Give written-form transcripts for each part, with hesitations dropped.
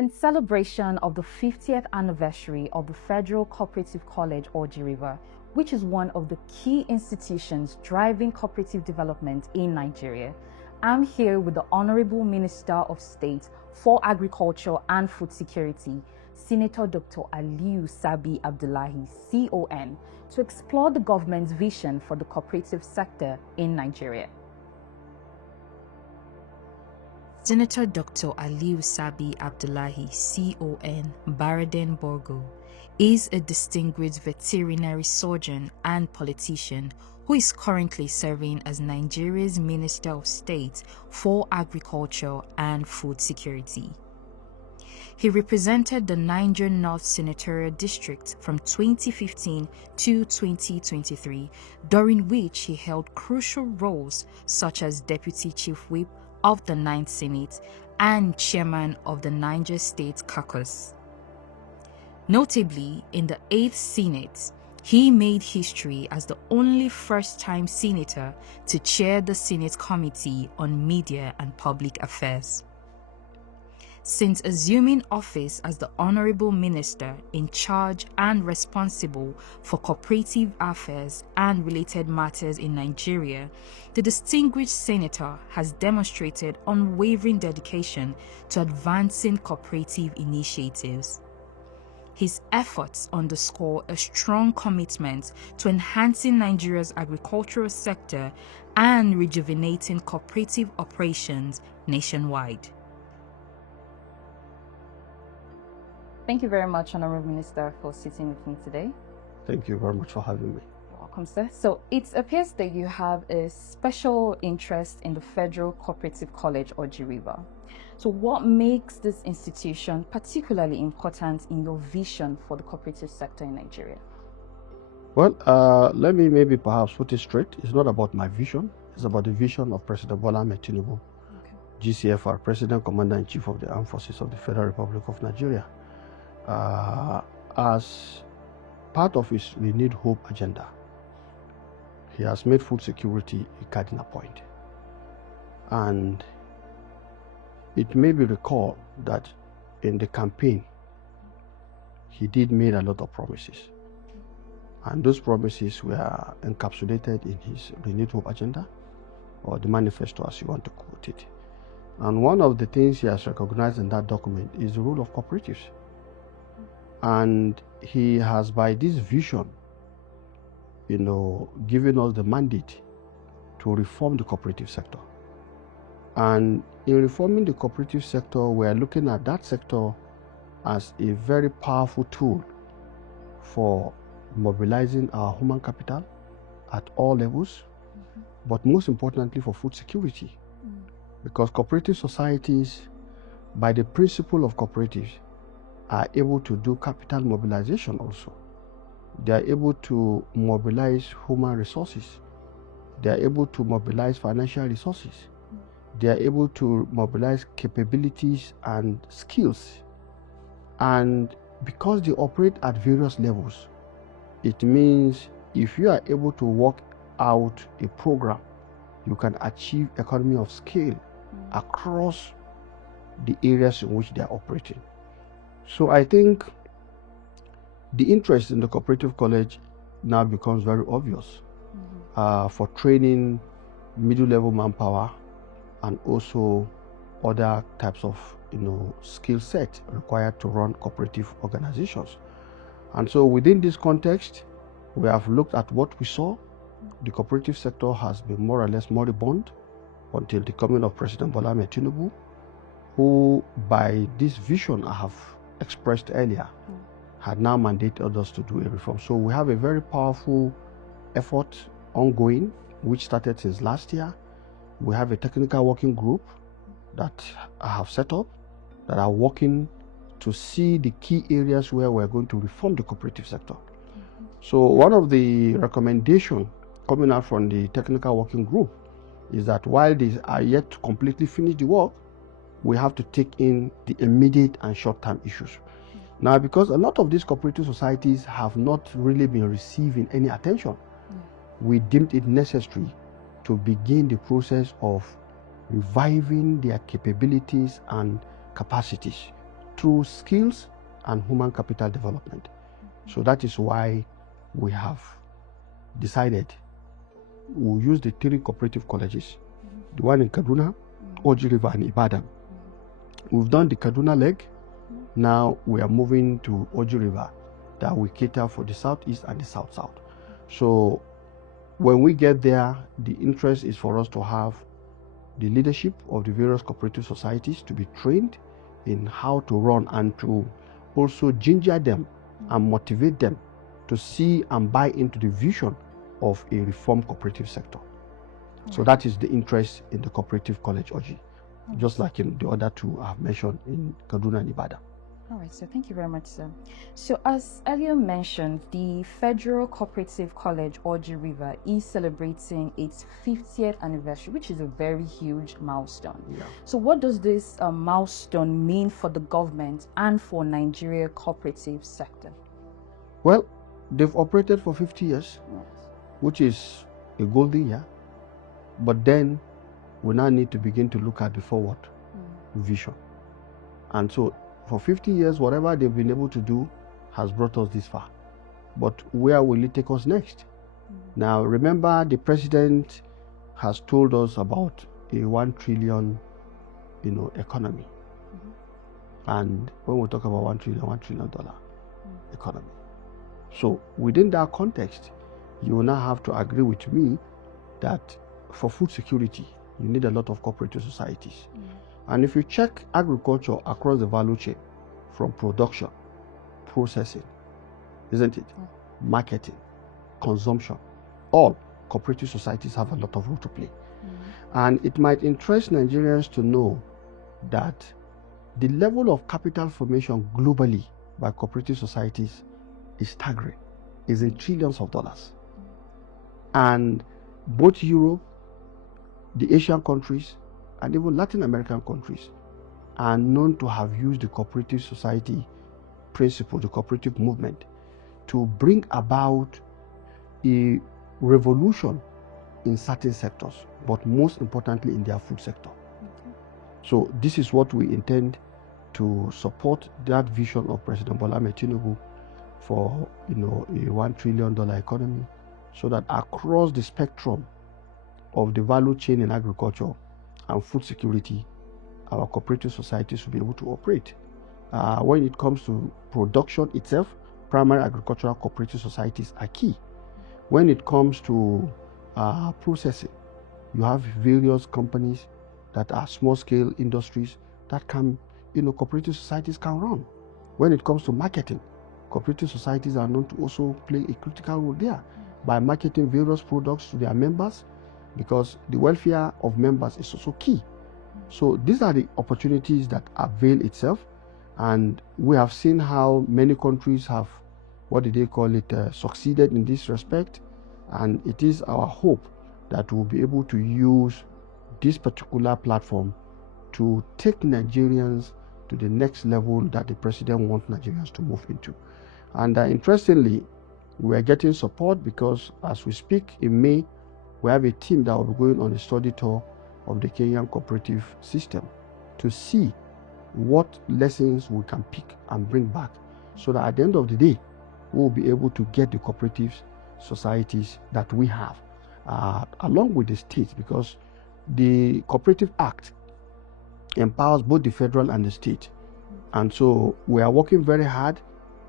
In celebration of the 50th anniversary of the Federal Cooperative College Orji River, which is one of the key institutions driving cooperative development in Nigeria, I'm here with the Honorable Minister of State for Agriculture and Food Security, Senator Dr. Aliyu Sabi Abdullahi, CON, to explore the government's vision for the cooperative sector in Nigeria. Senator Dr. Aliyu Sabi Abdullahi, CON, Baraden Borgo, is a distinguished veterinary surgeon and politician who is currently serving as Nigeria's Minister of State for Agriculture and Food Security. He represented the Niger North Senatorial District from 2015 to 2023, during which he held crucial roles such as Deputy Chief Whip of the 9th Senate and Chairman of the Niger State Caucus. Notably, in the 8th Senate, he made history as the only first-time senator to chair the Senate Committee on Media and Public Affairs. Since assuming office as the Honorable Minister in charge and responsible for cooperative affairs and related matters in Nigeria, the distinguished senator has demonstrated unwavering dedication to advancing cooperative initiatives. His efforts underscore a strong commitment to enhancing Nigeria's agricultural sector and rejuvenating cooperative operations nationwide. Thank you very much, Honorable Minister, for sitting with me today. Thank you very much for having me. You're welcome, sir. So it appears that you have a special interest in the Federal Cooperative College Orji River. So what makes this institution particularly important in your vision for the cooperative sector in Nigeria? Well, let me maybe perhaps put it straight. It's not about my vision. It's about the vision of President Bola Ahmed Tinubu, GCFR, President Commander-in-Chief of the Armed Forces of the Federal Republic of Nigeria. As part of his renewed hope agenda, he has made food security a cardinal point. And it may be recalled that in the campaign, he did make a lot of promises. And those promises were encapsulated in his renewed hope agenda, or the manifesto as you want to quote it. And one of the things he has recognized in that document is the role of cooperatives. And he has, by this vision, given us the mandate to reform the cooperative sector. And in reforming the cooperative sector, we are looking at that sector as a very powerful tool for mobilizing our human capital at all levels, but most importantly for food security. Because cooperative societies, by the principle of cooperatives, are able to do capital mobilization also. They are able to mobilize human resources. They are able to mobilize financial resources. They are able to mobilize capabilities and skills. And because they operate at various levels, it means if you are able to work out a program, you can achieve economy of scale across the areas in which they are operating. So I think the interest in the cooperative college now becomes very obvious for training middle-level manpower and also other types of skill set required to run cooperative organizations. And so within this context, we have looked at what we saw. The cooperative sector has been more or less moribund until the coming of President Bola Ahmed Tinubu, who by this vision I have expressed earlier, had now mandated us to do a reform. So we have a very powerful effort ongoing, which started since last year. We have a technical working group that I have set up that are working to see the key areas where we're going to reform the cooperative sector. So one of the recommendations coming out from the technical working group is that while they are yet to completely finish the work, we have to take in the immediate and short-term issues. Now, because a lot of these cooperative societies have not really been receiving any attention, we deemed it necessary to begin the process of reviving their capabilities and capacities through skills and human capital development. So that is why we have decided we'll use the 3 cooperative colleges, the one in Kaduna, Oji River, and Ibadan. We've done the Kaduna leg. Now we are moving to Oji River, that we cater for the southeast and the south-south. So when we get there, the interest is for us to have the leadership of the various cooperative societies to be trained in how to run, and to also ginger them and motivate them to see and buy into the vision of a reformed cooperative sector. So that is the interest in the cooperative college, Oji, just like in the other 2 I've mentioned in Kaduna and Ibadan. All right, so thank you very much, sir. So as earlier mentioned, the Federal Cooperative College, Oji River, is celebrating its 50th anniversary, which is a very huge milestone. Yeah. So what does this milestone mean for the government and for Nigeria cooperative sector? Well, they've operated for 50 years, which is a golden year. But then we now need to begin to look at the forward vision. And so for 50 years, whatever they've been able to do has brought us this far. But where will it take us next? Now, remember, the president has told us about a 1 trillion, economy. And when we talk about $1 trillion economy. So within that context, you will now have to agree with me that for food security, you need a lot of cooperative societies. And if you check agriculture across the value chain, from production, processing, isn't it? Marketing, consumption, all cooperative societies have a lot of role to play. And it might interest Nigerians to know that the level of capital formation globally by cooperative societies is staggering, is in trillions of dollars. And both Europe, the Asian countries, and even Latin American countries are known to have used the cooperative society principle, the cooperative movement, to bring about a revolution in certain sectors, but most importantly in their food sector. So this is what we intend to support, that vision of President Bola Ahmed Tinubu for a $1 trillion economy, so that across the spectrum of the value chain in agriculture and food security, our cooperative societies will be able to operate. When it comes to production itself, primary agricultural cooperative societies are key. When it comes to processing, you have various companies that are small-scale industries that can, cooperative societies can run. When it comes to marketing, cooperative societies are known to also play a critical role there by marketing various products to their members, because the welfare of members is also key. So these are the opportunities that avail itself, and we have seen how many countries have, succeeded in this respect, and it is our hope that we'll be able to use this particular platform to take Nigerians to the next level that the president wants Nigerians to move into. And interestingly, we are getting support because as we speak in May, we have a team that will be going on a study tour of the Kenyan cooperative system to see what lessons we can pick and bring back, so that at the end of the day, we'll be able to get the cooperative societies that we have, along with the states, because the Cooperative Act empowers both the federal and the state. And so we are working very hard.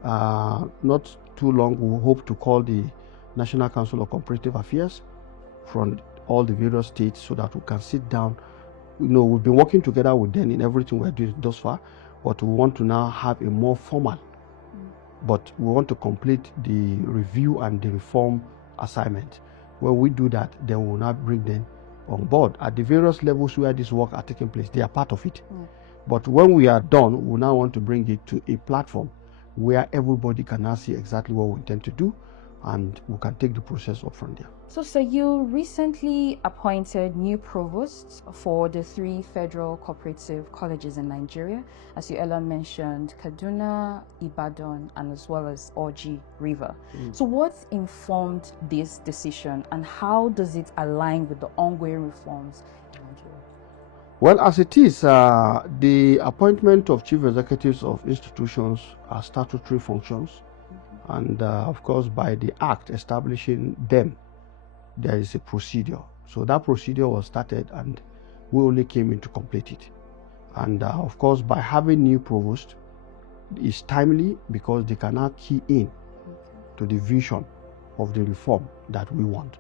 Not too long, we hope to call the National Council of Cooperative Affairs from all the various states so that we can sit down. We've been working together with them in everything we're doing thus far, but we want to now have a more formal, but we want to complete the review and the reform assignment. When we do that, then we will now bring them on board at the various levels where this work are taking place. They are part of it. But when we are done, we now want to bring it to a platform where everybody can now see exactly what we intend to do, and we can take the process up from there. So, sir, you recently appointed new provosts for the 3 federal cooperative colleges in Nigeria, as you earlier mentioned, Kaduna, Ibadan, and as well as Oji River. So what informed this decision, and how does it align with the ongoing reforms in Nigeria? Well, as it is, the appointment of chief executives of institutions are statutory functions, and of course, by the act establishing them, there is a procedure. So that procedure was started, and we only came in to complete it. And of course, by having new provost, it's timely because they can now key in to the vision of the reform that we want.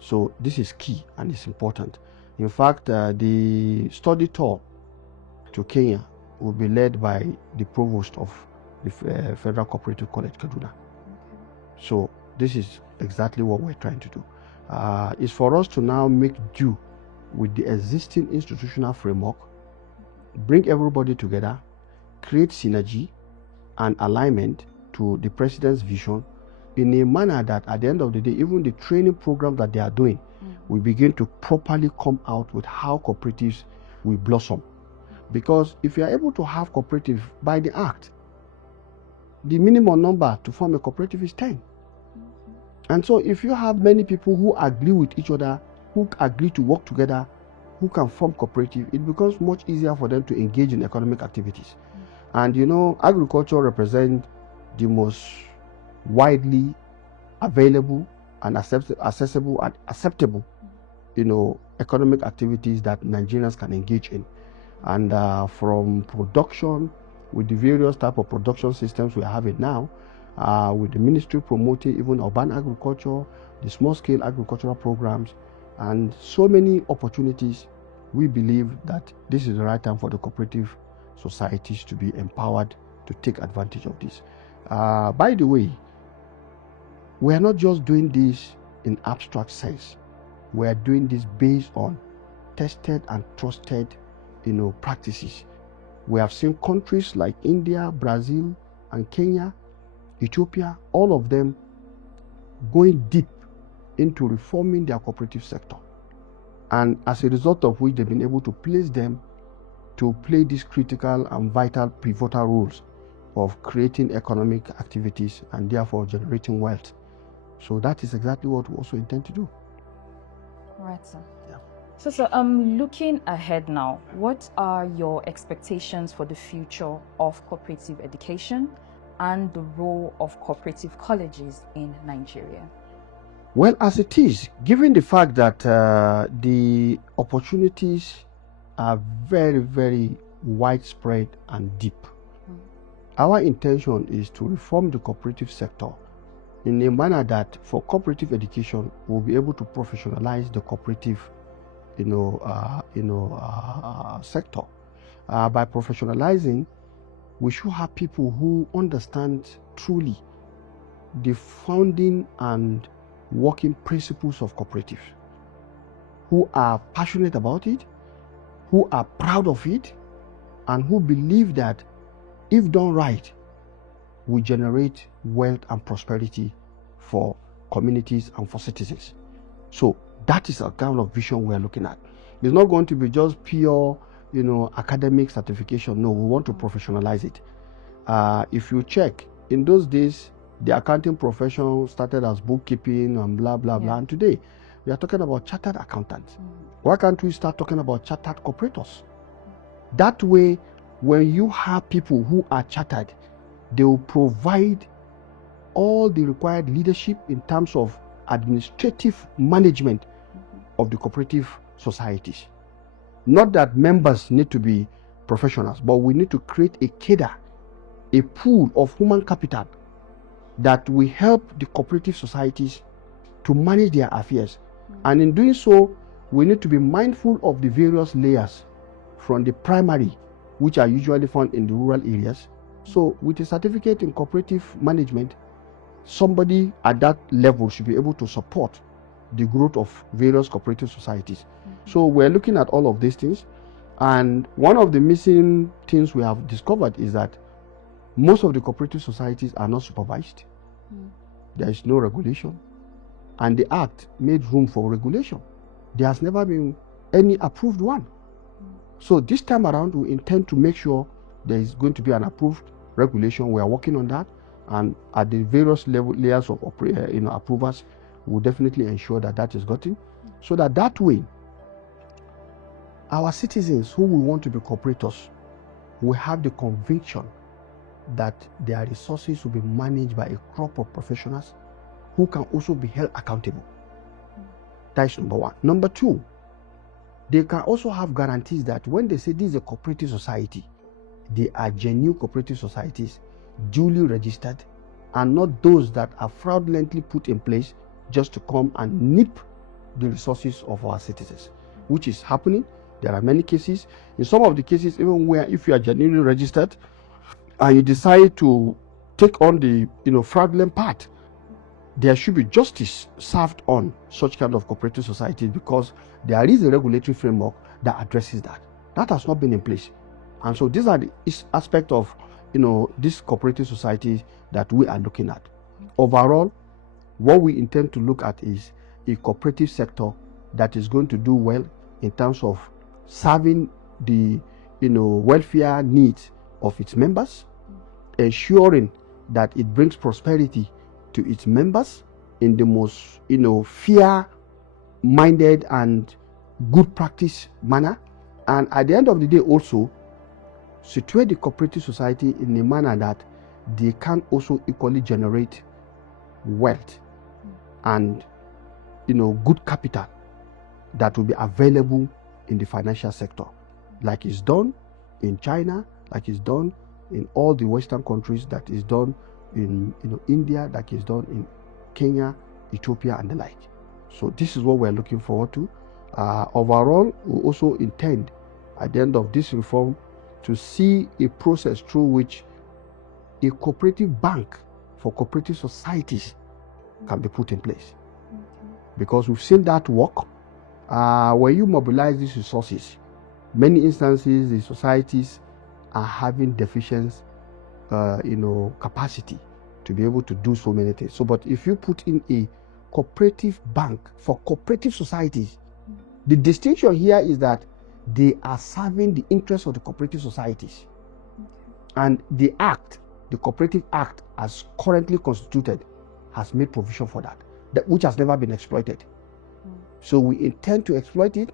So this is key and it's important. In fact, the study tour to Kenya will be led by the provost of the Federal Cooperative College, Kaduna. So this is exactly what we're trying to do. It's for us to now make do with the existing institutional framework, bring everybody together, create synergy and alignment to the president's vision in a manner that at the end of the day, even the training program that they are doing will begin to properly come out with how cooperatives will blossom. Because if you are able to have cooperative by the act, the minimum number to form a cooperative is 10. And so if you have many people who agree with each other, who agree to work together, who can form cooperative, it becomes much easier for them to engage in economic activities. And you know, agriculture represents the most widely available and accessible and acceptable, you know, economic activities that Nigerians can engage in. And from production, with the various type of production systems we are having now, with the ministry promoting even urban agriculture, the small-scale agricultural programs, and so many opportunities, we believe that this is the right time for the cooperative societies to be empowered to take advantage of this. By the way, we are not just doing this in abstract sense. We are doing this based on tested and trusted, you know, practices. We have seen countries like India, Brazil, and Kenya, Ethiopia, all of them going deep into reforming their cooperative sector. And as a result of which, they've been able to place them to play these critical and vital, pivotal roles of creating economic activities and therefore generating wealth. So that is exactly what we also intend to do. Right, sir. Yeah. So looking ahead now, what are your expectations for the future of cooperative education and the role of cooperative colleges in Nigeria? Well, as it is, given the fact that the opportunities are very, very widespread and deep, our intention is to reform the cooperative sector in a manner that for cooperative education, we'll be able to professionalize the cooperative, sector. By professionalizing, we should have people who understand truly the founding and working principles of cooperatives, who are passionate about it, who are proud of it, and who believe that if done right, will generate wealth and prosperity for communities and for citizens. So that is a kind of vision we are looking at. It's not going to be just pure, academic certification. No, we want to professionalize it. If you check, in those days, the accounting profession started as bookkeeping and blah, blah, blah. And today, we are talking about chartered accountants. Why can't we start talking about chartered cooperators? That way, when you have people who are chartered, they will provide all the required leadership in terms of administrative management of the cooperative societies. Not that members need to be professionals, but we need to create a cadre, a pool of human capital that will help the cooperative societies to manage their affairs. And in doing so, we need to be mindful of the various layers from the primary, which are usually found in the rural areas. So with a certificate in cooperative management, somebody at that level should be able to support the growth of various cooperative societies. So we're looking at all of these things. And one of the missing things we have discovered is that most of the cooperative societies are not supervised. There is no regulation. And the Act made room for regulation. There has never been any approved one. So this time around, we intend to make sure there is going to be an approved regulation. We are working on that. And at the various layers of approvals, we'll definitely ensure that that is gotten. So that way, our citizens who will want to be cooperators will have the conviction that their resources will be managed by a crop of professionals who can also be held accountable. That is number one. Number two, they can also have guarantees that when they say this is a cooperative society, they are genuine cooperative societies, duly registered, and not those that are fraudulently put in place just to come and nip the resources of our citizens, which is happening. There are many cases. In some of the cases, even where if you are genuinely registered and you decide to take on the fraudulent part, there should be justice served on such kind of cooperative societies, because there is a regulatory framework that addresses that. That has not been in place. And so these are the aspects of this cooperative society that we are looking at. Overall, what we intend to look at is a cooperative sector that is going to do well in terms of serving the welfare needs of its members, ensuring that it brings prosperity to its members in the most fair-minded and good practice manner, and at the end of the day also situate the cooperative society in a manner that they can also equally generate wealth and good capital that will be available in the financial sector, like it's done in China, like it's done in all the Western countries, that is done in India, like it's done in Kenya, Ethiopia, and the like. So this is what we're looking forward to. Overall, we also intend at the end of this reform to see a process through which a cooperative bank for cooperative societies can be put in place. Because we've seen that work. When you mobilize these resources, many instances the societies are having deficient capacity to be able to do so many things. So, but if you put in a cooperative bank for cooperative societies, the distinction here is that they are serving the interests of the cooperative societies. And the Cooperative Act as currently constituted has made provision for that which has never been exploited. So we intend to exploit it.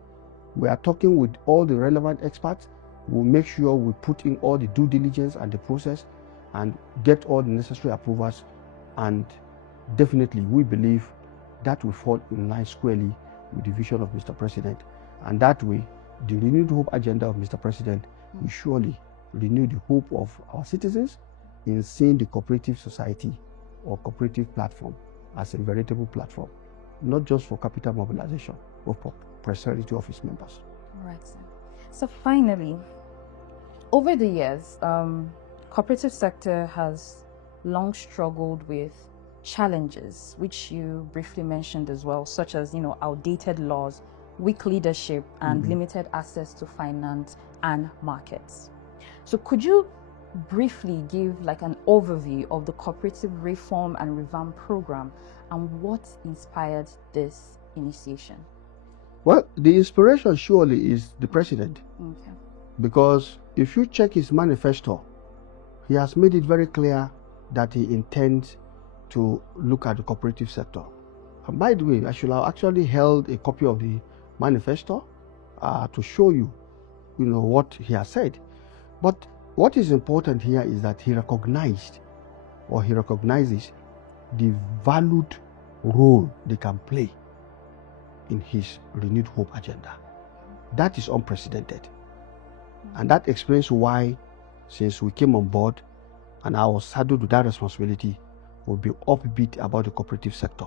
We are talking with all the relevant experts. We'll make sure we put in all the due diligence and the process and get all the necessary approvals. And definitely we believe that will fall in line squarely with the vision of Mr. President. And that way, the renewed hope agenda of Mr. President will surely renew the hope of our citizens in seeing the cooperative society or cooperative platform as a veritable platform, not just for capital mobilization, but for prosperity of its members. All right, sir. So finally, over the years, cooperative sector has long struggled with challenges, which you briefly mentioned as well, such as outdated laws, weak leadership, and limited access to finance and markets. So could you briefly give like an overview of the cooperative reform and revamp program and what inspired this initiation? Well, the inspiration surely is the president. Okay. Because if you check his manifesto, he has made it very clear that he intends to look at the cooperative sector. And by the way, I should have actually held a copy of the manifesto to show you, what he has said. But what is important here is that he recognizes the valued role they can play in his renewed hope agenda. That is unprecedented. And that explains why, since we came on board and I was saddled with that responsibility, we'll be upbeat about the cooperative sector.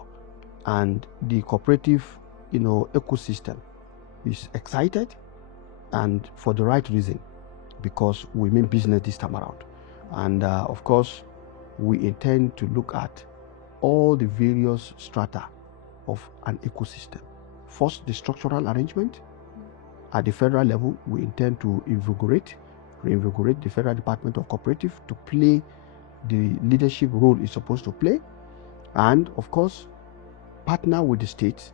And the cooperative, ecosystem is excited, and for the right reason, because we mean business this time around. And of course, we intend to look at all the various strata of an ecosystem. First, the structural arrangement. At the federal level, we intend to reinvigorate the Federal Department of Cooperative to play the leadership role it's supposed to play. And of course, partner with the states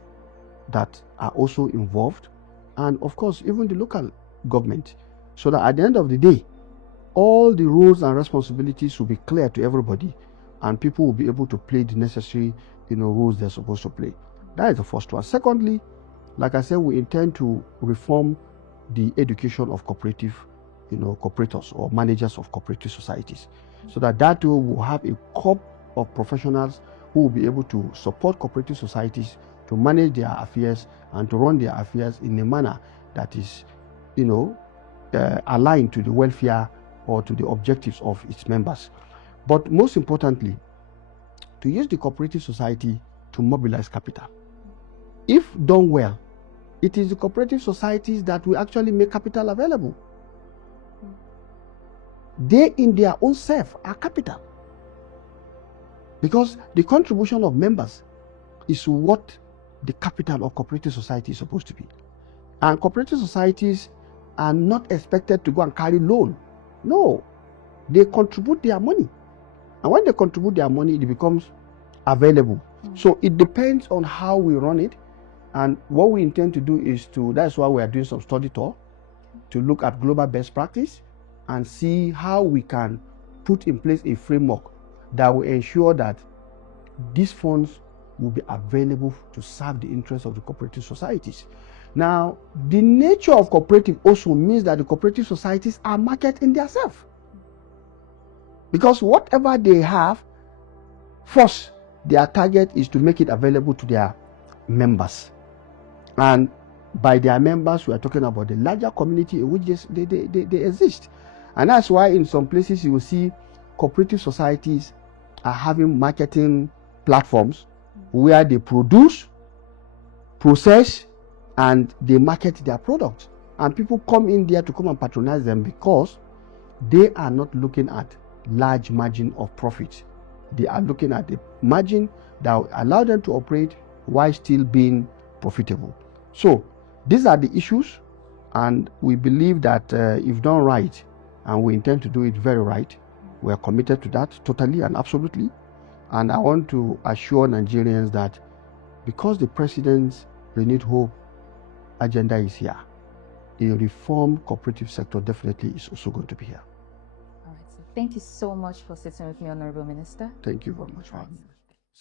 that are also involved, and of course, even the local government, so that at the end of the day, all the roles and responsibilities will be clear to everybody, and people will be able to play the necessary, roles they're supposed to play. That is the first one. Secondly, like I said, we intend to reform the education of cooperative, cooperators or managers of cooperative societies, so that will have a corps of professionals who will be able to support cooperative societies to manage their affairs and to run their affairs in a manner that is, aligned to the welfare or to the objectives of its members. But most importantly, to use the cooperative society to mobilize capital. If done well, it is the cooperative societies that will actually make capital available. They in their own self are capital, because the contribution of members is what the capital of cooperative society is supposed to be. And cooperative societies are not expected to go and carry loan. No, they contribute their money. And when they contribute their money, it becomes available. So it depends on how we run it. And what we intend to do is that's why we are doing some study tour, to look at global best practice and see how we can put in place a framework that will ensure that these funds will be available to serve the interests of the cooperative societies. Now, the nature of cooperative also means that the cooperative societies are marketing themselves, because whatever they have, first, their target is to make it available to their members. And by their members, we are talking about the larger community in which they exist. And that's why in some places you will see cooperative societies are having marketing platforms where they produce, process, and they market their products. And people come in there to come and patronize them, because they are not looking at large margin of profit. They are looking at the margin that will allow them to operate while still being profitable. So these are the issues, and we believe that if done right, and we intend to do it very right, we are committed to that totally and absolutely. And I want to assure Nigerians that because the President's Renewed Hope agenda is here, a reformed cooperative sector definitely is also going to be here. All right, so thank you so much for sitting with me, Honorable Minister. Thank you very much for having me.